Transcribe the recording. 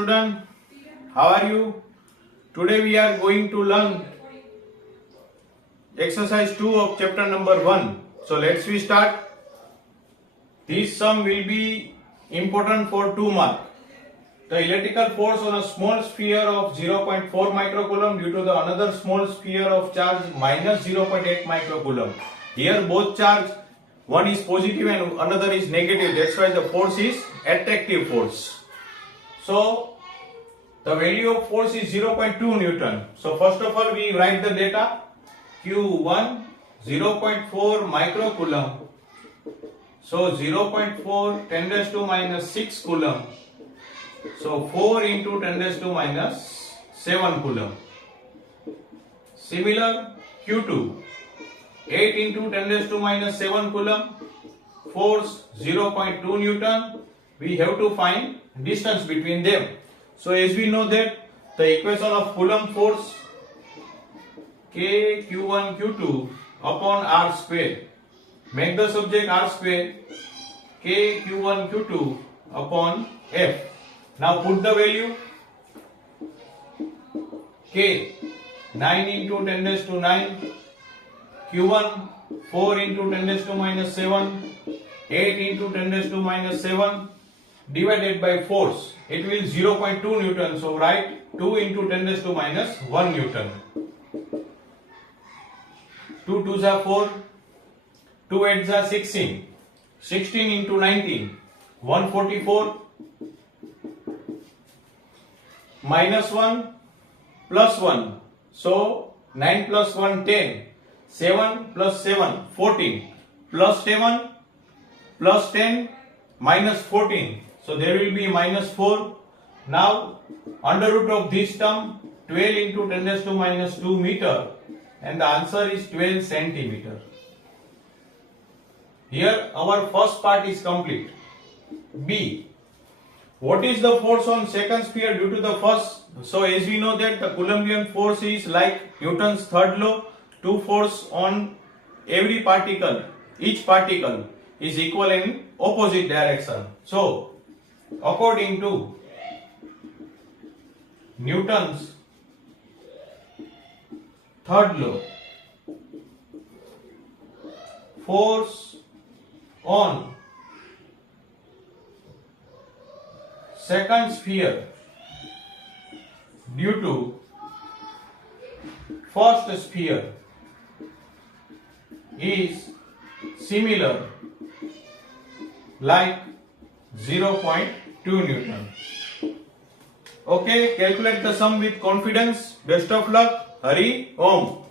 student, how are you? Today we are going to learn exercise 2 of chapter number 1. So let's we start. This sum will be important for 2 mark. The electrical force on a small sphere of 0.4 microcoulomb due to the another small sphere of charge minus 0.8 microcoulomb. Here both charge, one is positive and another is negative. That's why the force is attractive force. So the value of force is 0.2 Newton. So first of all we write the data. Q1 0.4 microcoulomb. So 0.4 10 raised to minus 6 coulomb. So 4 into 10 raised to minus 7 coulomb. Similar Q2 8 into 10 raised to minus 7 coulomb. Force 0.2 Newton. We have to find distance between them. So as we know that the equation of Coulomb force K Q1 Q2 upon R square. Make the subject R square K Q1 Q2 upon F. Now put the value K 9 into 10 raised to 9, Q1 4 into 10 raised to minus 7, 8 into 10 raised to minus 7 divided by force. It will 0.2 Newton. So write 2 into 10 raised to minus 1 Newton. 2 2s are 4, 2 8s are 16, 16 into 19, 144, minus 1 plus 1. So 9 plus 1 10, 7 plus 7 14, plus 7 plus 10 minus 14. So there will be minus 4. Now under root of this term 12 into 10 raised to minus 2 meter, and the answer is 12 centimeter. Here our first part is complete. B. What is the force on second sphere due to the first? So as we know that the Coulombian force is like Newton's third law. Two force on every particle, each particle is equal in opposite direction. So according to Newton's third law, force on second sphere due to first sphere is similar like 0.2 Newton. Okay, calculate the sum with confidence. Best of luck. Hari Om.